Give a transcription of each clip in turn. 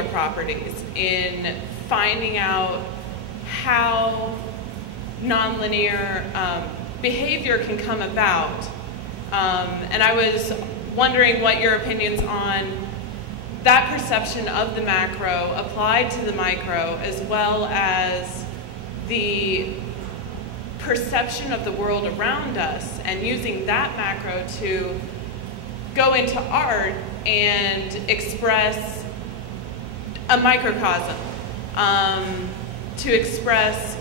molecular properties, in finding out how nonlinear behavior can come about. And I was wondering what your opinions on that perception of the macro applied to the micro, as well as the perception of the world around us, and using that macro to go into art and express a microcosm, to express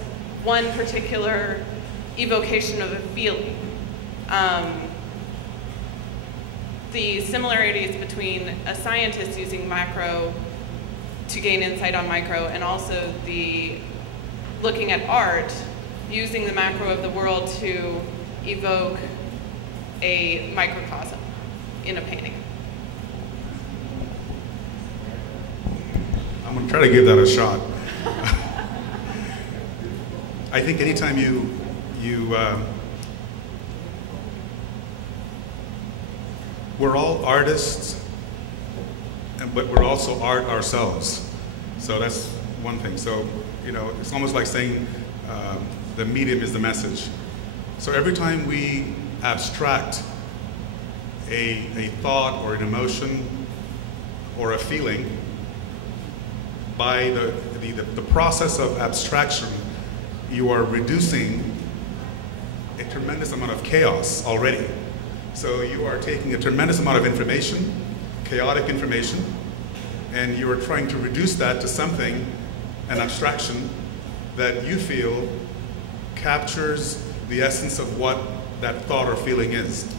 one particular evocation of a feeling. The similarities between a scientist using macro to gain insight on micro, and also the looking at art, using the macro of the world to evoke a microcosm in a painting. I'm going to try to give that a shot. I think anytime we're all artists, but we're also art ourselves. So that's one thing. So, you know, it's almost like saying the medium is the message. So every time we abstract a thought or an emotion or a feeling, by the process of abstraction, you are reducing a tremendous amount of chaos already. So you are taking a tremendous amount of information, chaotic information, and you are trying to reduce that to something, an abstraction, that you feel captures the essence of what that thought or feeling is.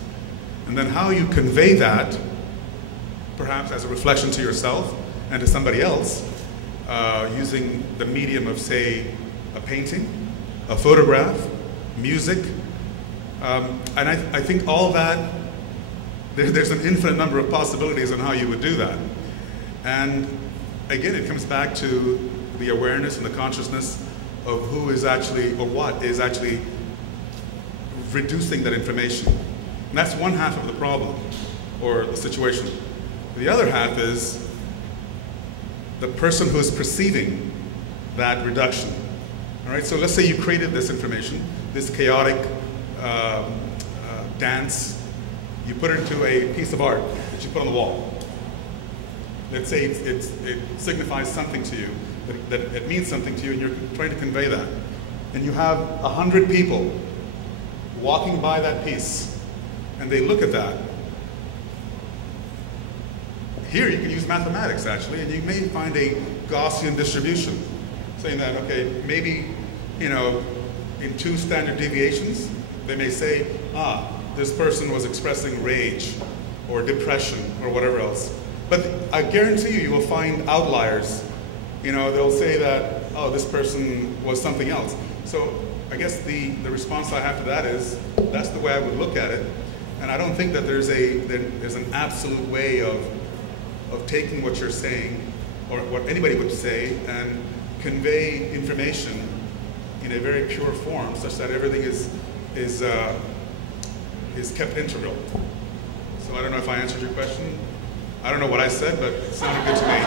And then how you convey that, perhaps as a reflection to yourself and to somebody else, using the medium of, say, a painting, a photograph, music, and I think all that, there's an infinite number of possibilities on how you would do that. And again, it comes back to the awareness and the consciousness of who is actually, or what is actually reducing that information. And that's one half of the problem, or the situation. The other half is the person who is perceiving that reduction. All right, so let's say you created this information, this chaotic dance, you put it into a piece of art that you put on the wall. Let's say it signifies something to you, that it means something to you, and you're trying to convey that. And you have 100 people walking by that piece, and they look at that. Here you can use mathematics, actually, and you may find a Gaussian distribution, saying that, okay, maybe, you know, in 2 standard deviations, they may say, this person was expressing rage or depression or whatever else. But I guarantee you, you will find outliers. You know, they'll say that, oh, this person was something else. So I guess the response I have to that is, that's the way I would look at it. And I don't think that there's an absolute way of taking what you're saying, or what anybody would say, and convey information in a very pure form, such that everything is kept integral. So I don't know if I answered your question. I don't know what I said, but it sounded good to me.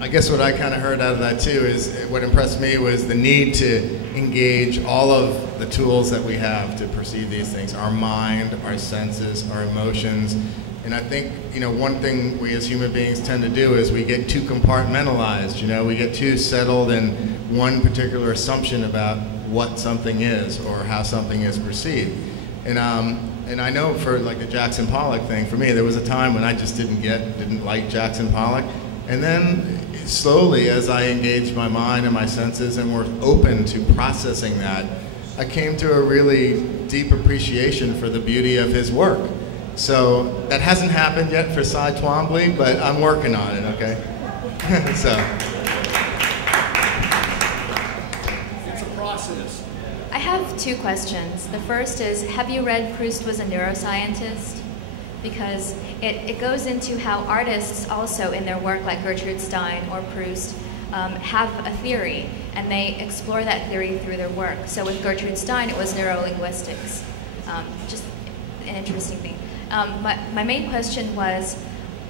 I guess what I kind of heard out of that too is, what impressed me was the need to engage all of the tools that we have to perceive these things, our mind, our senses, our emotions. And I think, you know, one thing we as human beings tend to do is we get too compartmentalized, you know, we get too settled in one particular assumption about what something is or how something is perceived. And I know for like the Jackson Pollock thing, for me, there was a time when I just didn't like Jackson Pollock. And then slowly, as I engaged my mind and my senses and were open to processing that, I came to a really deep appreciation for the beauty of his work. So that hasn't happened yet for Cy Twombly, but I'm working on it, okay? So. It's a process. I have 2 questions. The first is, have you read Proust Was a Neuroscientist? Because it goes into how artists also in their work, like Gertrude Stein or Proust, have a theory, and they explore that theory through their work. So with Gertrude Stein, it was neurolinguistics. Just an interesting thing. My main question was,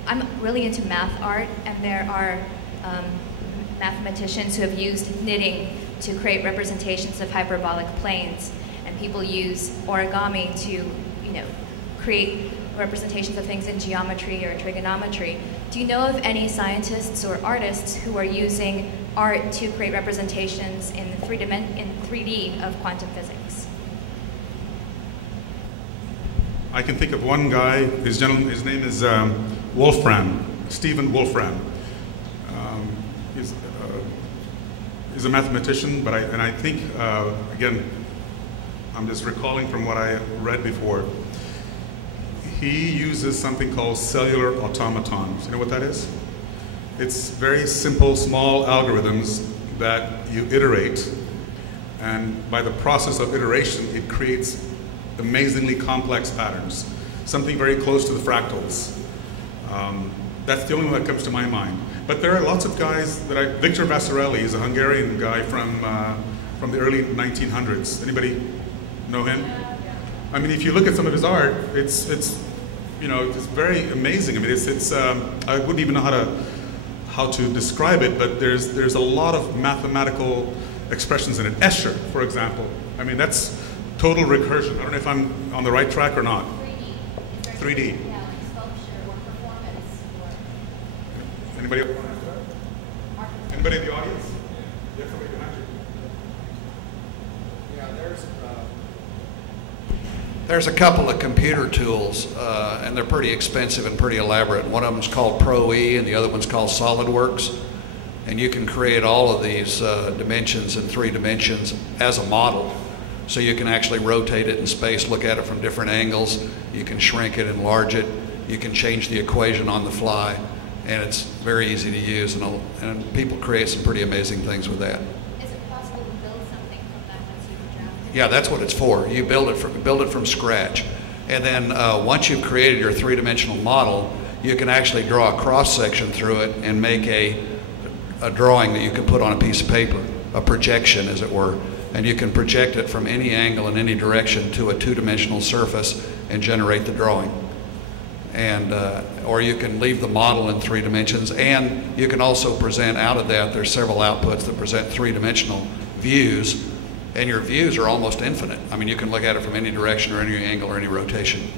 I'm really into math art, and there are mathematicians who have used knitting to create representations of hyperbolic planes, and people use origami to, you know, create representations of things in geometry or trigonometry. Do you know of any scientists or artists who are using art to create representations in 3D of quantum physics? I can think of one guy. His name is Wolfram, Stephen Wolfram. He's a mathematician, but I think again, I'm just recalling from what I read before. He uses something called cellular automatons. You know what that is? It's very simple, small algorithms that you iterate, and by the process of iteration, it creates amazingly complex patterns, something very close to the fractals. That's the only one that comes to my mind. But there are lots of guys that Victor Vasarely is a Hungarian guy from the early 1900s. Anybody know him? I mean, if you look at some of his art, it's you know, it's very amazing. I mean, I wouldn't even know how to describe it, but there's a lot of mathematical expressions in it. Escher, for example. I mean, that's total recursion. I don't know if I'm on the right track or not. 3D. Yeah, like sculpture or performance. Anybody? Anybody in the audience? Yeah, somebody behind you. Yeah, there's a couple of computer tools, and they're pretty expensive and pretty elaborate. One of them's called Pro-E, and the other one's called SolidWorks. And you can create all of these dimensions in 3 dimensions as a model. So you can actually rotate it in space, look at it from different angles. You can shrink it, enlarge it. You can change the equation on the fly, and it's very easy to use. And people create some pretty amazing things with that. Is it possible to build something from that once you've drafted? Yeah, that's what it's for. You build it from scratch, and then once you've created your 3-dimensional model, you can actually draw a cross section through it and make a drawing that you can put on a piece of paper, a projection, as it were. And you can project it from any angle in any direction to a 2-dimensional surface and generate the drawing. And or you can leave the model in 3 dimensions, and you can also present out of that. There's several outputs that present 3-dimensional views, and your views are almost infinite. I mean, you can look at it from any direction or any angle or any rotation.